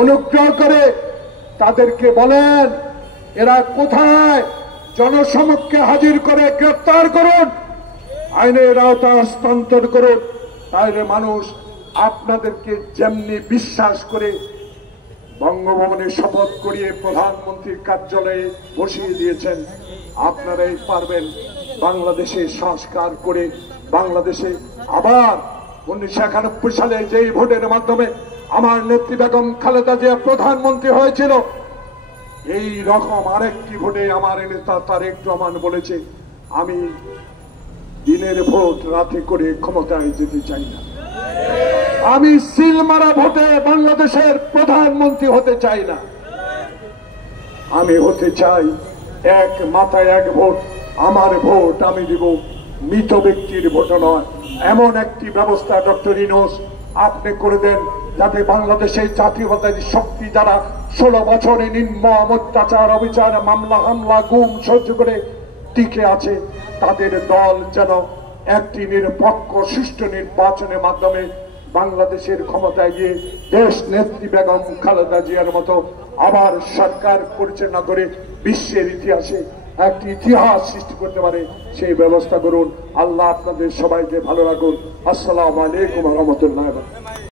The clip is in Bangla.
অনুগ্রহ করে তাদেরকে বলেন এরা কোথায়, জনসমক্ষে হাজির করে গ্রেফতার করুন, আইনের আওতায় হস্তান্তর করুন। তাহলে মানুষ আপনাদেরকে যেমনি বিশ্বাস করে বঙ্গভবনে শপথ করিয়ে প্রধানমন্ত্রীর কার্যালয়ে বসিয়ে দিয়েছেন, আপনারাই পারবেন বাংলাদেশে সংস্কার করে বাংলাদেশে আবার 1991 সালে যেই ভোটের মাধ্যমে আমার নেত্রী বেগম খালেদা জিয়া প্রধানমন্ত্রী হয়েছিল, এই রকম আরেকটি ভোটে আমার নেতা তারেক রহমান বলেছে আমি দিনের ভোট রাতে করে ক্ষমতায় যেতে চাই না, আমি সিল মারা ভোটে বাংলাদেশের প্রধানমন্ত্রী হতে চাই না, আমি হতে চাই এক মাথায় এক ভোট, আমার ভোট আমি দিব, মৃত ব্যক্তির ভোট নয়। এমন একটি ব্যবস্থা ডক্টর ইউনূস আপনি করে দেন যাতে বাংলাদেশের জাতীয়তাবাদী শক্তি যারা 16 বছরে নির্মম অত্যাচার অবিচার মামলা হামলা গুম সহ্য করে টিকে আছে, তাদের দল যেন একটি নিরপেক্ষ সুষ্ঠু নির্বাচনের মাধ্যমে বাংলাদেশের ক্ষমতায় গিয়ে দেশ নেত্রী বেগম খালেদা জিয়ার মতো আবার সরকার পরিচালনা করে বিশ্বের ইতিহাসে একটি ইতিহাস সৃষ্টি করতে পারে, সেই ব্যবস্থা করুন। আল্লাহ আপনাদের সবাইকে ভালো রাখুন। আসসালামু আলাইকুম ওয়া রাহমাতুল্লাহি ওয়া বারাকাতুহু।